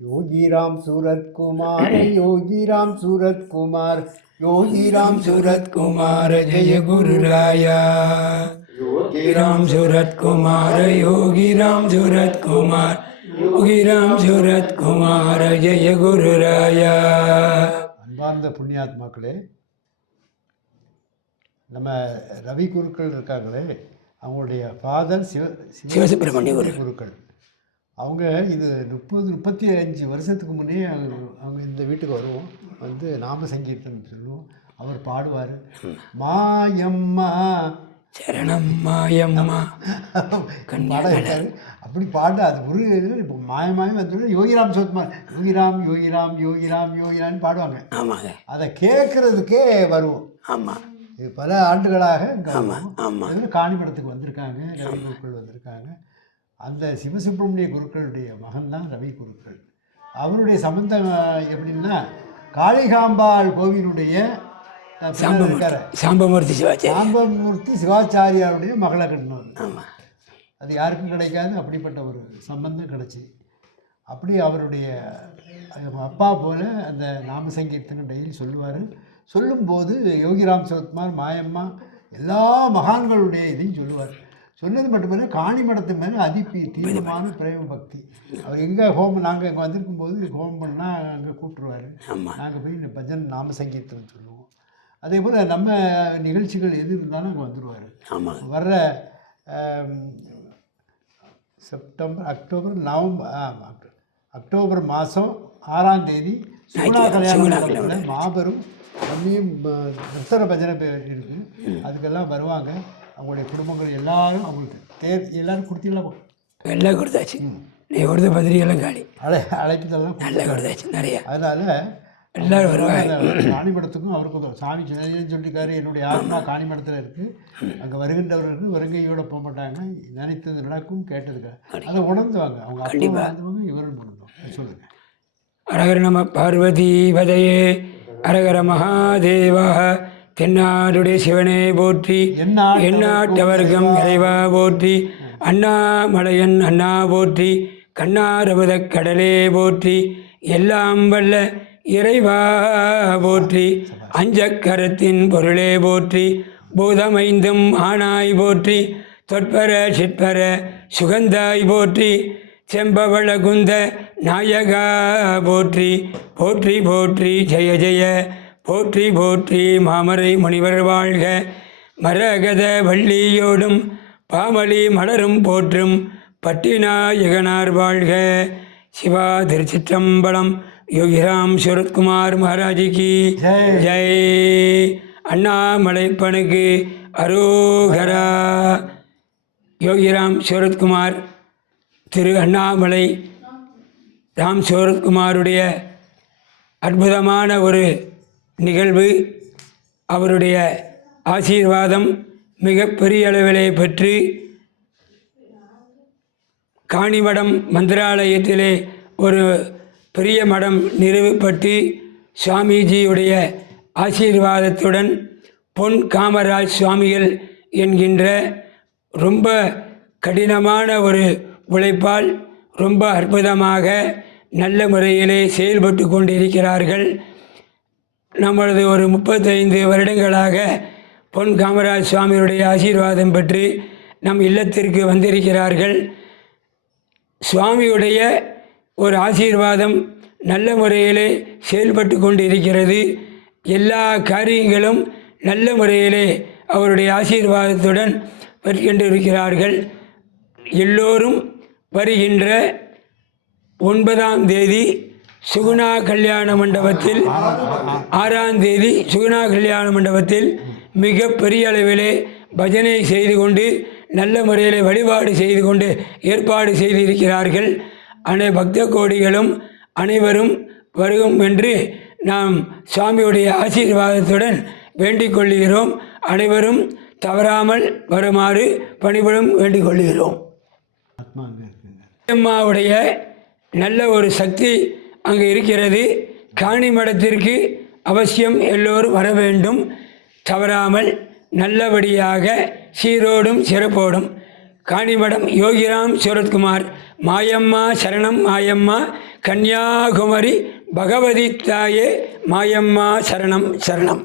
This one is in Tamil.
யோகிராம் சூரத்குமார் யோகிராம் சூரத்குமார் யோகிராம் சூரத்குமார் ஜெய குருராயா. யோகிராம் சூரத்குமார் யோகிராம் சூரத்குமார் யோகிராம் சூரத்குமார் ஜெய குருராயா. அன்பார்ந்த புண்ணியாத்மாக்களே நம்ம ரவி குருக்கள் இருக்காங்களே அவங்களுடைய ஃபாதர் சிவ சிவசுப்பிரமணிய குருக்கள். அவங்க இது முப்பது முப்பத்தி அஞ்சு வருஷத்துக்கு முன்னே அவங்க அவங்க இந்த வீட்டுக்கு வருவோம். வந்து நாம சங்கீர்த்தனம் சொல்லுவோம். அவர் பாடுவார். மாயம்மா சரணம் மாயம்மா. பாட இருக்காரு அப்படி பாடு அது ஒரு இப்போ மாயமாவே வந்துடும் யோகிராம் சோத்மார் யோகிராம் யோகிராம் யோகிராம் யோகிராம்னு பாடுவாங்க. ஆமாங்க. அதை கேட்குறதுக்கே வருவோம். ஆமாம் இது பல ஆண்டுகளாக இங்க ஆமா, வருவோம். ஆமா. இதுல காணிமடத்துக்கு வந்திருக்காங்க வந்திருக்காங்க. அந்த சிவசுப்பிரமணிய குருக்களுடைய மகன் தான் ரவி குருக்கள். அவருடைய சம்பந்தம் எப்படின்னா காளிகாம்பாள் கோவிலுடைய சாம்பமூர்த்தி சிவாச்சாரி. சாம்பமூர்த்தி சிவாச்சாரியாருடைய மகளை கட்டினவர். ஆமாம் அது யாருக்கும் கிடைக்காது அப்படிப்பட்ட ஒரு சம்பந்தம் கிடச்சி. அப்படி அவருடைய அப்பா போல அந்த நாம சங்கீர்த்தனம் டெய்லி சொல்லுவார். சொல்லும்போது யோகிராம் சிவகுமார் மாயம்மா எல்லா மகான்களுடைய இதையும் சொல்லுவார். சொன்னது மட்டுமல்ல காணி மடத்து மேலே அதி பி- தீவிரமான பிரேம பக்தி. அவர் எங்கே ஹோமம் நாங்கள் இங்கே வந்திருக்கும் போது ஹோமம் பண்ணால் அங்கே கூப்பிட்டுருவார். ஆமாம் நாங்கள் போய் இந்த பஜன் நாம சங்கீர்த்தனம் சொல்லுவோம். அதே போல் நம்ம நிகழ்ச்சிகள் எது இருந்தாலும் அங்கே வந்துடுவார் வர்ற செப்டம்பர் அக்டோபர் நவம்பர் அக்டோபர் மாதம் ஆறாம் தேதி சுகுணா கல்யாண மண்டபத்தில் மாபெரும் அன்னியும் நிறுத்தர பஜனை பே- இருக்கு. அதுக்கெல்லாம் வருவாங்க. அவங்களுடைய குடும்பங்கள் எல்லாரும் அவங்களுக்கு தேர் எல்லாரும் கொடுத்தீங்களா எல்லாம் கொடுத்தாச்சு. நீ கொடுத்த பத்திரிகைலாம் காலி. அழை அழைப்புதெல்லாம் நல்லா கொடுத்தாச்சு நிறைய. அதனால எல்லாரும் வருவாங்க. காணிமடத்துக்கும் அவருக்கும் சாமி சின்னையன்னு சொல்லியிருக்காரு என்னுடைய ஆத்மா காணிமடத்தில் இருக்குது அங்கே வருகின்றவர்களுக்கு வருகையோட போக மாட்டாங்க நினைத்தது நடக்கும் கேட்டதுக்கு அதை உணர்ந்துவாங்க. அவங்க அப்பா உணர்ந்தவங்க இவரும் உணர்ந்தோம் சொல்லுங்க. அரகர நம பார்வதி பதையே. அரகர மகாதேவா தென்னாடுடைய சிவனே போற்றி. எந்நாட்டவர்க்கம் இறைவா போற்றி. அண்ணாமலையன் அண்ணா போற்றி. கண்ணாரபுத கடலே போற்றி. எல்லாம் வல்ல இறைவா போற்றி. அஞ்சக்கரத்தின் பொருளே போற்றி. பூதமைந்தும் ஆனாய் போற்றி. தொற்பர சிற்பர சுகந்தாய் போற்றி. செம்பவள குந்த நாயகா போற்றி. போற்றி போற்றி ஜெய ஜெய. போற்றி போற்றி மாமரை முனிவர் வாழ்க. மரகத வள்ளியோடும் பாமலி மலரும் போற்றும் பட்டிநாயகனார் வாழ்க. சிவா திருச்சிற்றம்பலம் யோகிராம் சுரத்குமார் மகாராஜிக்கு ஜெய். அண்ணாமலைப்பனுக்கு அரோகரா. யோகிராம் சுரத்குமார் திரு அண்ணாமலை ராம் சோரத்குமாருடைய அற்புதமான ஒரு நிகழ்வு அவருடைய ஆசீர்வாதம் மிக பெரிய அளவிலே பெற்று காணிமடம் மந்திராலயத்திலே ஒரு பெரிய மடம் நிறுவப்பட்டு சுவாமிஜியுடைய ஆசீர்வாதத்துடன் பொன் காமராஜ் சுவாமிகள் என்கின்ற ரொம்ப கடினமான ஒரு உழைப்பால் ரொம்ப அற்புதமாக நல்ல முறையிலே செயல்பட்டு கொண்டிருக்கிறார்கள். நம்மளது ஒரு முப்பத்தைந்து வருடங்களாக பொன் காமராஜ் சுவாமியுடைய ஆசீர்வாதம் பெற்று நம் இல்லத்திற்கு வந்திருக்கிறார்கள். சுவாமியுடைய ஒரு ஆசீர்வாதம் நல்ல முறையிலே செயல்பட்டு கொண்டிருக்கிறது. எல்லா காரியங்களும் நல்ல முறையிலே அவருடைய ஆசீர்வாதத்துடன் வருகின்றிருக்கிறார்கள். எல்லோரும் வருகின்ற ஒன்பதாம் தேதி சுகுணா கல்யாண மண்டபத்தில் ஆறாம் தேதி சுகுணா கல்யாண மண்டபத்தில் மிக பெரிய அளவிலே பஜனை செய்து கொண்டு நல்ல முறையில் வழிபாடு செய்து கொண்டு ஏற்பாடு செய்திருக்கிறார்கள். அனை பக்த கோடிகளும் அனைவரும் வருகும் என்று நாம் சுவாமியுடைய ஆசீர்வாதத்துடன் வேண்டிக் கொள்கிறோம். அனைவரும் தவறாமல் வருமாறு பணிபுடன் வேண்டிக் கொள்கிறோம். அம்மாவுடைய நல்ல ஒரு சக்தி அங்கே இருக்கிறது. காணி மடத்திற்கு அவசியம் எல்லோரும் வர வேண்டும் தவறாமல் நல்லபடியாக சீரோடும் சிறப்போடும். காணிமடம் யோகிராம் சூரத்குமார். மாயம்மா சரணம் மாயம்மா. கன்னியாகுமரி பகவதி தாயே மாயம்மா சரணம் சரணம்.